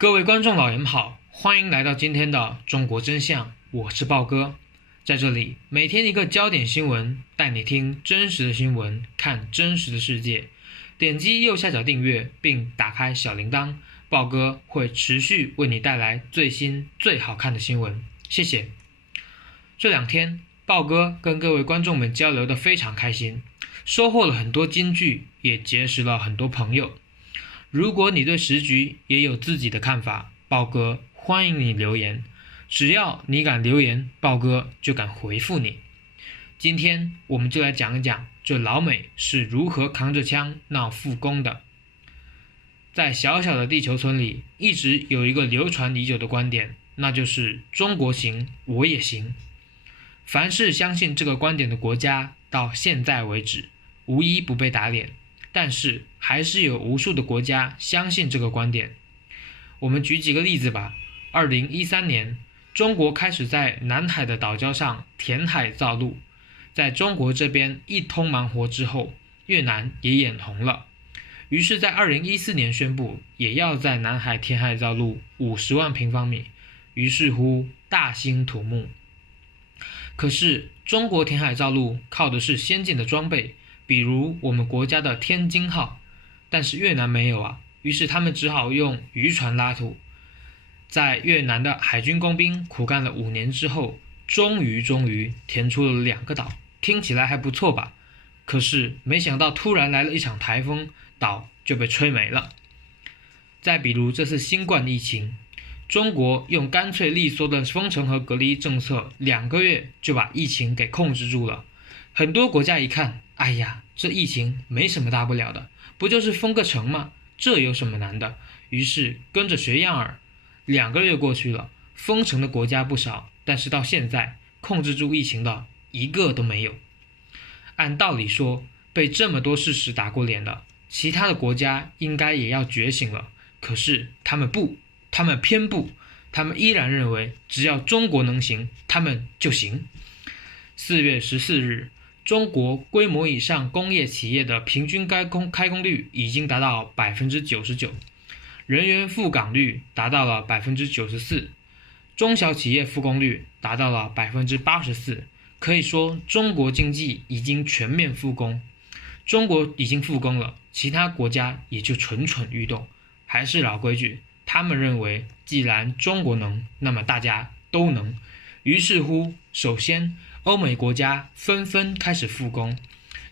各位观众老爷们好，欢迎来到今天的中国真相，我是豹哥。在这里，每天一个焦点新闻，带你听真实的新闻，看真实的世界。点击右下角订阅，并打开小铃铛，豹哥会持续为你带来最新最好看的新闻。谢谢。这两天，豹哥跟各位观众们交流得非常开心，收获了很多金句，也结识了很多朋友。如果你对时局也有自己的看法，豹哥欢迎你留言，只要你敢留言，豹哥就敢回复你。今天我们就来讲一讲这老美是如何扛着枪闹复工的。在小小的地球村里，一直有一个流传已久的观点，那就是中国行，我也行。凡是相信这个观点的国家，到现在为止，无一不被打脸。但是还是有无数的国家相信这个观点。我们举几个例子吧。2013年，中国开始在南海的岛礁上填海造陆，在中国这边一通忙活之后，越南也眼红了，于是在2014年宣布也要在南海填海造陆50万平方米，于是乎大兴土木。可是中国填海造陆靠的是先进的装备，比如我们国家的天津号，但是越南没有啊，于是他们只好用渔船拉土。在越南的海军工兵苦干了5年之后，终于填出了2个岛，听起来还不错吧？可是没想到突然来了一场台风，岛就被吹没了。再比如这次新冠疫情，中国用干脆利索的封城和隔离政策，2个月就把疫情给控制住了。很多国家一看，哎呀，这疫情没什么大不了的，不就是封个城吗？这有什么难的？于是跟着学样儿。2个月过去了，封城的国家不少，但是到现在控制住疫情的一个都没有。按道理说，被这么多事实打过脸了，其他的国家应该也要觉醒了。可是他们不，他们偏不，他们依然认为只要中国能行，他们就行。4月14日，中国规模以上工业企业的平均开工率已经达到 99%， 人员赴岗率达到了 94%， 中小企业复工率达到了 84%， 可以说中国经济已经全面复工。中国已经复工了，其他国家也就蠢蠢欲动。还是老规矩，他们认为既然中国能，那么大家都能。于是乎，首先欧美国家纷纷开始复工。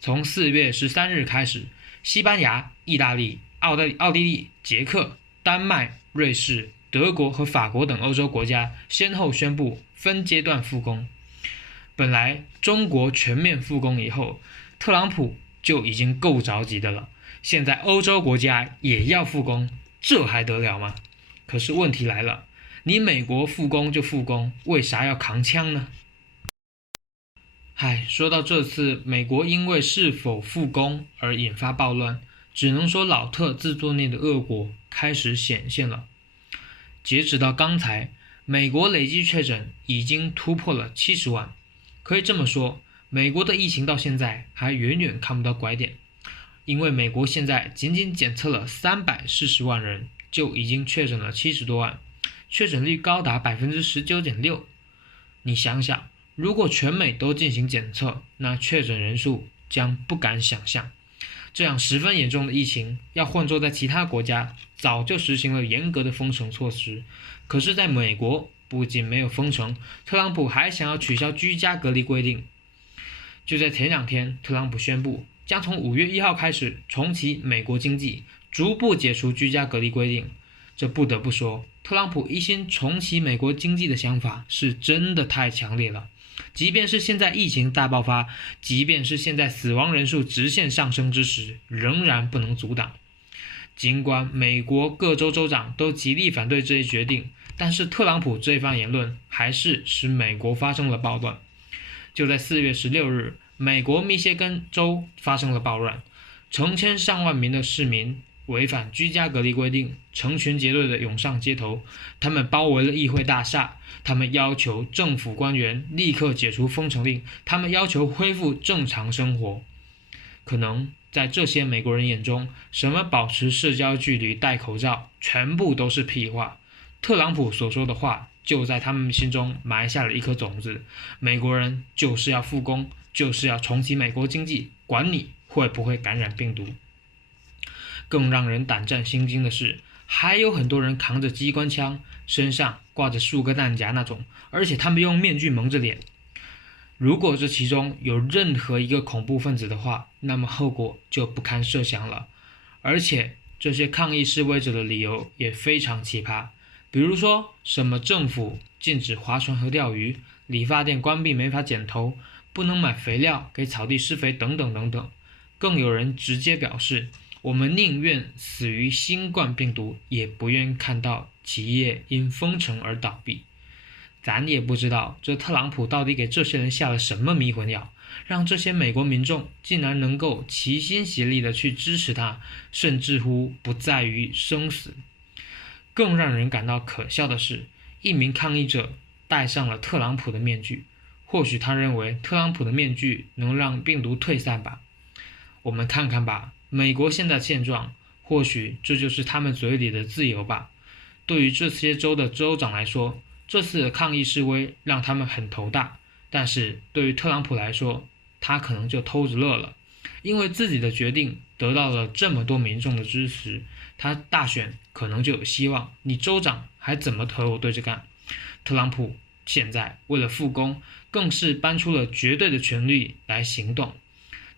从4月13日开始，西班牙、意大利、奥地利、捷克、丹麦、瑞士、德国和法国等欧洲国家先后宣布分阶段复工。本来中国全面复工以后，特朗普就已经够着急的了，现在欧洲国家也要复工，这还得了吗？可是问题来了，你美国复工就复工，为啥要扛枪呢？说到这次美国因为是否复工而引发暴乱，只能说老特自作孽的恶果开始显现了。截止到刚才，美国累计确诊已经突破了70万。可以这么说，美国的疫情到现在还远远看不到拐点，因为美国现在仅仅检测了340万人，就已经确诊了70多万，确诊率高达 19.6%。你想想，如果全美都进行检测，那确诊人数将不敢想象。这样十分严重的疫情，要换作在其他国家，早就实行了严格的封城措施。可是在美国，不仅没有封城，特朗普还想要取消居家隔离规定。就在前2天，特朗普宣布将从5月1号开始重启美国经济，逐步解除居家隔离规定。这不得不说，特朗普一心重启美国经济的想法是真的太强烈了。即便是现在疫情大爆发，即便是现在死亡人数直线上升之时，仍然不能阻挡。尽管美国各州州长都极力反对这一决定，但是特朗普这番言论还是使美国发生了暴乱。就在4月16日，美国密歇根州发生了暴乱，成千上万名的市民违反居家隔离规定，成群结队的涌上街头，他们包围了议会大厦，他们要求政府官员立刻解除封城令，他们要求恢复正常生活。可能在这些美国人眼中，什么保持社交距离、戴口罩，全部都是屁话。特朗普所说的话，就在他们心中埋下了一颗种子。美国人就是要复工，就是要重启美国经济，管你会不会感染病毒。更让人胆战心惊的是，还有很多人扛着机关枪，身上挂着数个弹夹那种，而且他们用面具蒙着脸。如果这其中有任何一个恐怖分子的话，那么后果就不堪设想了。而且这些抗议示威者的理由也非常奇葩，比如说什么政府禁止划船和钓鱼，理发店关闭没法剪头，不能买肥料给草地施肥等等等等。更有人直接表示，我们宁愿死于新冠病毒，也不愿看到企业因封城而倒闭。咱也不知道这特朗普到底给这些人下了什么迷魂药，让这些美国民众竟然能够齐心协力的去支持他，甚至乎不在于生死。更让人感到可笑的是，一名抗议者戴上了特朗普的面具，或许他认为特朗普的面具能让病毒退散吧。我们看看吧，美国现在现状，或许这就是他们嘴里的自由吧。对于这些州的州长来说，这次的抗议示威让他们很头大，但是对于特朗普来说，他可能就偷着乐了，因为自己的决定得到了这么多民众的支持，他大选可能就有希望。你州长还怎么和我对着干？特朗普现在为了复工，更是搬出了绝对的权力来行动。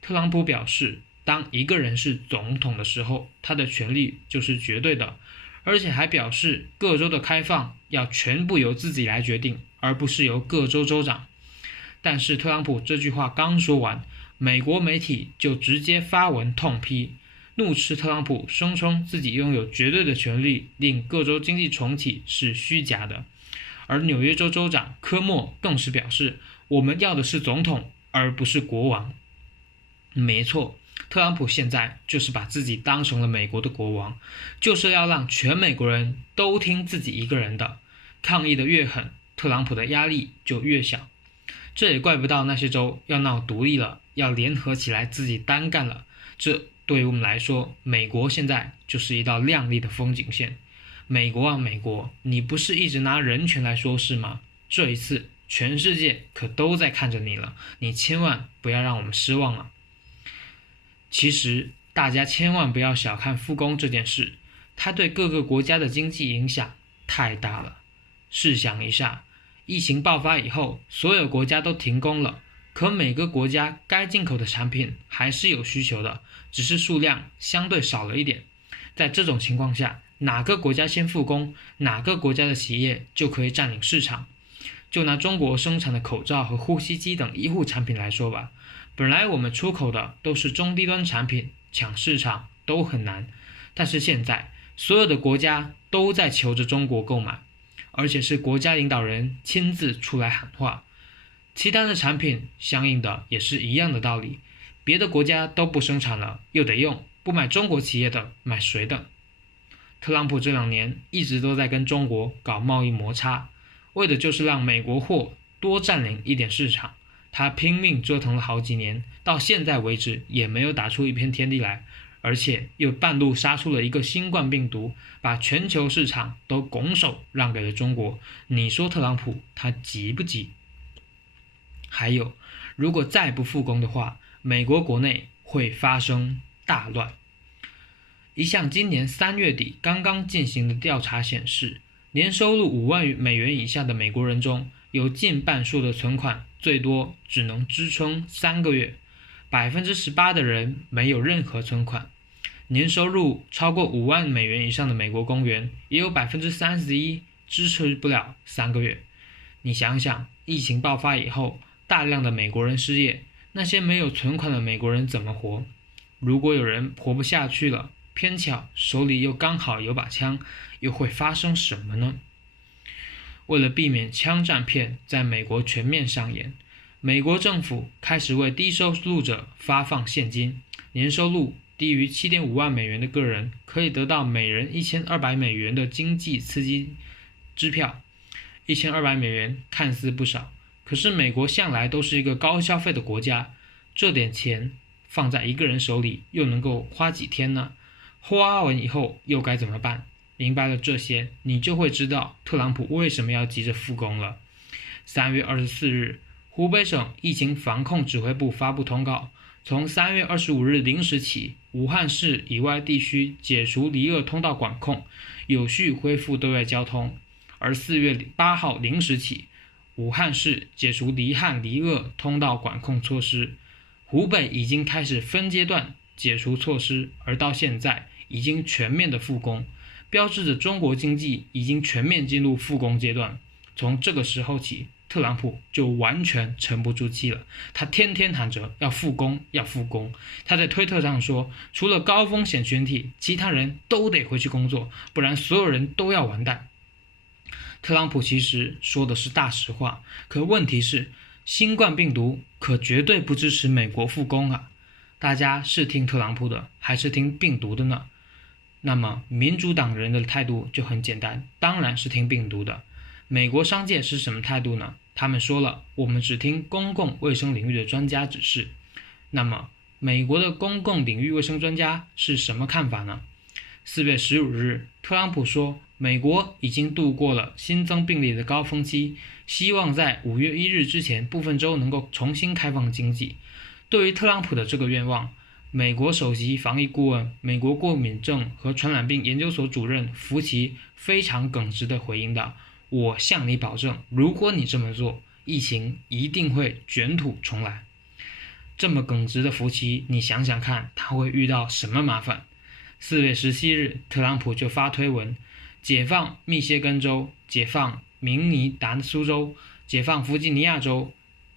特朗普表示，当一个人是总统的时候，他的权力就是绝对的，而且还表示各州的开放要全部由自己来决定，而不是由各州州长。但是特朗普这句话刚说完，美国媒体就直接发文痛批，怒斥特朗普声称自己拥有绝对的权力令各州经济重启是虚假的。而纽约州州长科莫更是表示，我们要的是总统，而不是国王。没错，特朗普现在就是把自己当成了美国的国王，就是要让全美国人都听自己一个人的。抗议的越狠，特朗普的压力就越小。这也怪不到那些州要闹独立了，要联合起来自己单干了。这对于我们来说，美国现在就是一道亮丽的风景线。美国啊美国，你不是一直拿人权来说事吗？这一次全世界可都在看着你了，你千万不要让我们失望了。其实大家千万不要小看复工这件事，它对各个国家的经济影响太大了。试想一下，疫情爆发以后，所有国家都停工了，可每个国家该进口的产品还是有需求的，只是数量相对少了一点。在这种情况下，哪个国家先复工，哪个国家的企业就可以占领市场。就拿中国生产的口罩和呼吸机等医护产品来说吧，本来我们出口的都是中低端产品，抢市场都很难，但是现在所有的国家都在求着中国购买，而且是国家领导人亲自出来喊话。其他的产品相应的也是一样的道理，别的国家都不生产了，又得用，不买中国企业的，买谁的？特朗普这2年一直都在跟中国搞贸易摩擦，为的就是让美国货多占领一点市场。他拼命折腾了好几年，到现在为止也没有打出一片天地来，而且又半路杀出了一个新冠病毒，把全球市场都拱手让给了中国。你说特朗普他急不急？还有，如果再不复工的话，美国国内会发生大乱。一项今年3月底刚刚进行的调查显示，年收入5万美元以下的美国人中，有近半数的存款最多只能支撑3个月，18% 的人没有任何存款。年收入超过5万美元以上的美国公务员，也有31%支持不了3个月。你想想，疫情爆发以后，大量的美国人失业，那些没有存款的美国人怎么活？如果有人活不下去了，偏巧手里又刚好有把枪，又会发生什么呢？为了避免枪战片在美国全面上演，美国政府开始为低收入者发放现金，年收入低于 7.5 万美元的个人可以得到每人1200美元的经济刺激支票。1200美元看似不少，可是美国向来都是一个高消费的国家，这点钱放在一个人手里又能够花几天呢？花完以后又该怎么办？明白了这些，你就会知道特朗普为什么要急着复工了。3月24日，湖北省疫情防控指挥部发布通告，从3月25日0时起，武汉市以外地区解除离鄂通道管控，有序恢复对外交通。而4月8号0时起，武汉市解除离汉离鄂通道管控措施。湖北已经开始分阶段解除措施，而到现在已经全面的复工，标志着中国经济已经全面进入复工阶段。从这个时候起，特朗普就完全沉不住气了，他天天喊着要复工要复工。他在推特上说，除了高风险群体，其他人都得回去工作，不然所有人都要完蛋。特朗普其实说的是大实话，可问题是新冠病毒可绝对不支持美国复工啊！大家是听特朗普的还是听病毒的呢？那么民主党人的态度就很简单，当然是听病毒的。美国商界是什么态度呢？他们说了，我们只听公共卫生领域的专家指示。那么美国的公共领域卫生专家是什么看法呢？4月15日，特朗普说，美国已经度过了新增病例的高峰期，希望在5月1日之前部分州能够重新开放经济。对于特朗普的这个愿望，美国首席防疫顾问、美国过敏症和传染病研究所主任福奇非常耿直地回应道，我向你保证，如果你这么做，疫情一定会卷土重来。这么耿直的福奇，你想想看，他会遇到什么麻烦？4月17日，特朗普就发推文，解放密歇根州，解放明尼达苏州，解放弗吉尼亚州，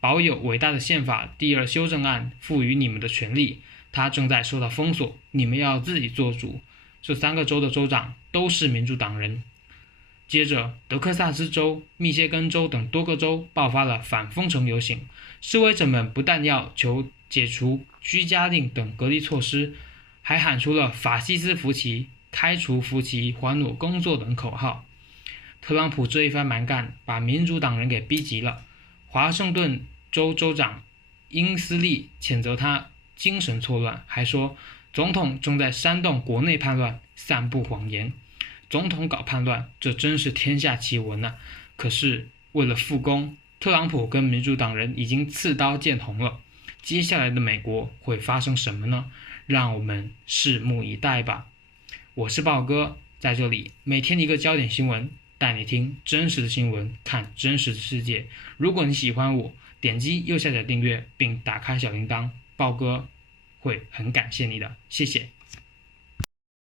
保有伟大的宪法第2修正案赋予你们的权利，它正在受到封锁，你们要自己做主。这3个州的州长都是民主党人。接着，德克萨斯州、密歇根州等多个州爆发了反封城游行，示威者们不但要求解除居家令等隔离措施，还喊出了法西斯福奇、开除福奇、还我工作等口号。特朗普这一番蛮干，把民主党人给逼急了。华盛顿州州长英斯利谴责他精神错乱，还说总统正在煽动国内叛乱，散布谎言。总统搞叛乱，这真是天下奇闻啊！可是为了复工，特朗普跟民主党人已经刺刀见红了。接下来的美国会发生什么呢？让我们拭目以待吧。我是豹哥，在这里每天一个焦点新闻，带你听真实的新闻，看真实的世界。如果你喜欢我，点击右下角订阅并打开小铃铛，豹哥会很感谢你的，谢谢。